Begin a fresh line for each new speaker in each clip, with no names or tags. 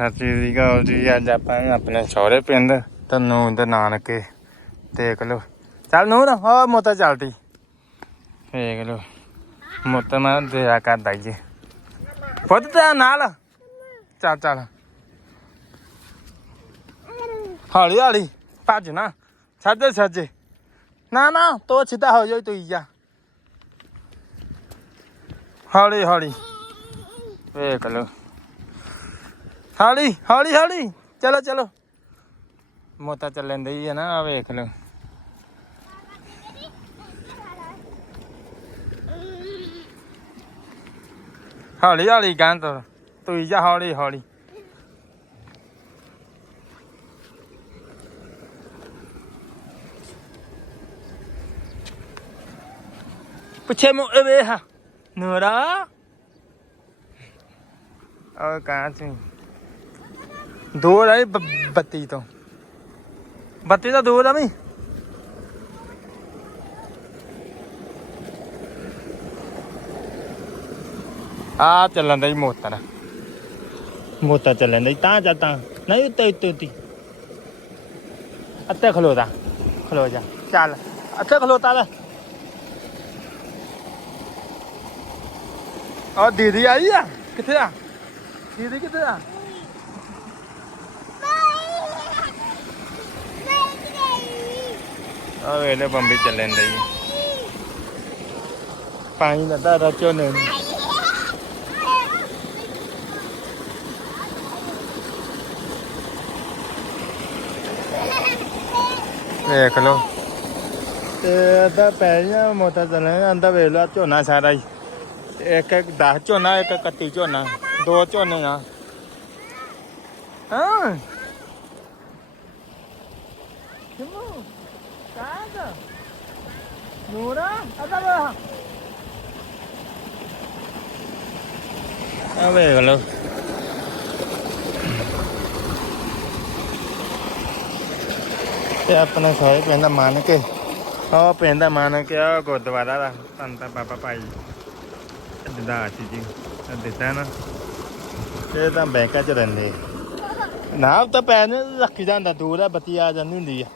ਸਤਿ ਸ਼੍ਰੀ ਅਕਾਲ ਜੀ। ਅੱਜ ਆਪਾਂ ਆਪਣੇ ਸਹੁਰੇ ਪਿੰਡ ਤਨੂੰ ਦੇ ਨਾਨਕੇ। ਦੇਖ ਲਓ। ਚੱਲ ਨੂੰ ਨਾ ਹੋ ਮੋਤਾ ਚੱਲਦੀ। ਦੇਖ ਲਓ। ਮੋਤਾ ਮੈਂ ਦਿਆ ਕਰਦਾ ਜੀ। ਪੁੱਤ ਤੇ ਨਾਲ। ਚੱਲ ਚੱਲ। ਹੌਲੀ ਹੌਲੀ। ਭੱਜ ਨਾ। ਸੱਜੇ, ਸਾਜੇ। ਨਾ ਨਾ, ਤੋ ਸਿੱਧਾ ਹੋ ਜਾਈ, ਤੂੰ ਜਾ। ਹੌਲੀ ਹੌਲੀ। ਵੇਖ ਲਓ। ਹੌਲੀ ਹੌਲੀ ਹੌਲੀ ਚਲੋ ਚਲੋ ਮੋਤਾ ਚੱਲਣ ਦੀ ਹੈ ਨਾ ਆ ਵੇਖ ਲਓ ਹੌਲੀ ਹੌਲੀ ਗਾਂ ਤੋ ਤੂੰ ਜਾ ਹੌਲੀ ਹੌਲੀ ਪਿੱਛੇ ਮੋ ਇਹ ਵੇਖ ਨੂਰਾ ਆ ਕਹਾਂ ਸੀ ਦੂਰ ਹੈ ਬੱਤੀ ਤੋਂ। ਬੱਤੀ ਤਾਂ ਦੂਰ ਆ ਵੀ। ਆ ਚੱਲਣ ਦਾ ਜੀ ਮੋਤਰ। ਮੋਤਰ ਚੱਲਣ ਦਾ ਤਾਂ ਜਾ ਤਾਂ। ਨਹੀਂ ਉੱਤੇ ਉੱਤੇ ਉੱਤੇ। ਅੱਤੇ ਖਲੋਦਾ ਖਲੋ ਜਾ। ਚੱਲ। ਅੱਤੇ ਖਲੋਤਾ ਲੈ। ਆ ਦੀਦੀ ਆਈ ਆ। ਕਿੱਥੇ ਆ? ਦੀਦੀ ਕਿੱਥੇ ਆ? ਆ ਵੇਲੇ ਬੰਬੀ ਚੱਲਣ ਦਾ ਪਾਣੀ ਲੱਦਾ ਰਚੋ ਨੇ। ਵੇਖ ਲੋ ਤੇ ਅੱਧਾ ਪੈ ਗਿਆ, ਮੋਟਾ ਚੱਲਣ ਅੰਦਾ ਵੇਖ ਲਾ ਝੋਨਾ ਸਾਰਾ ਹੀ। ਇੱਕ ਇੱਕ 10 ਝੋਨਾ, ਇੱਕ 31 ਝੋਨਾ, ਦੋ ਝੋਨੇ ਆ। ਹਾਂ। ਨੂਰਾ ਅਦਾ ਆ ਵੇਖ ਲੋ ਤੇ ਆਪਣਾ ਸਾਰੇ ਪਿੰਡ ਦਾ ਮੰਨ ਕੇ ਆ ਪਿੰਡ ਦਾ ਮੰਨ ਕੇ ਆ ਗੁਰਦੁਆਰਾ ਦਾ। ਸੰਤਾ ਬਾਬਾ ਭਾਈ ਦਿਦਾ ਜੀ ਦਿੱਤਾ ਨਾ। ਇਹ ਤਾਂ ਬੈਂਕਾਂ 'ਚ ਰਹਿੰਦੇ। ਨਾ ਉਹ ਤਾਂ ਪੈਨ ਰੱਖੀ ਜਾਂਦਾ, ਦੂਰ ਆ, ਬੱਤੀ ਆ ਜਾਂਦੀ ਹੁੰਦੀ ਆ।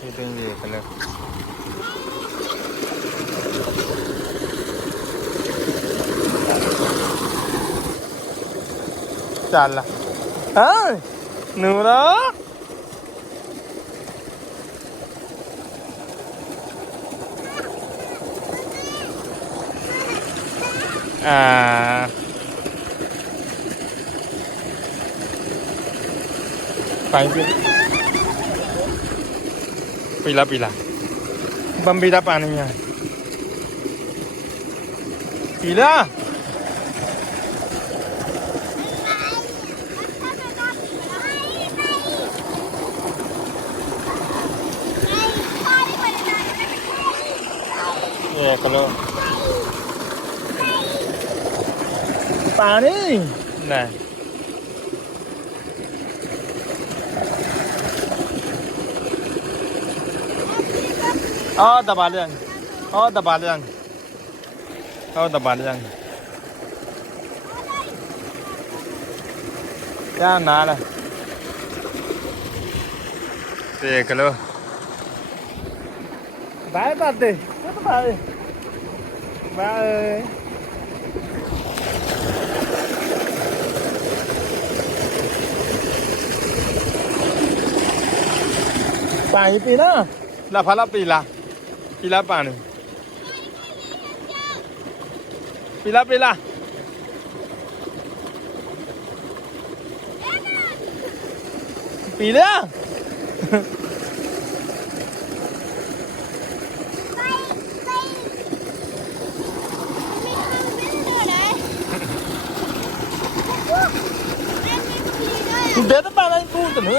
షూటింగ్ చేయలేదు చాలా నువ్వురా పైకి pila-pila. Pambila paano niya? Pila! Yeah, kalau Pani! Nah. Ó, oh, daba lên. Ó, oh, daba lên. Ó, oh, daba lên. cái lô. ਦੇਖ ਲਓ ਬਾਏ ਬਾਤੇ ਕਿਤ ਬਾਏ ਬਾਏ ਪਾਣੀ Là phải là ਪੀ là? ਪੀ ਲਾ ਪਾਣੀ ਪੀ ਲਾ ਪੀ ਲਿਆ ਦੇ ਤਾਂ ਪਾਣਾ ਹੀ ਭੂਤ ਨੂੰ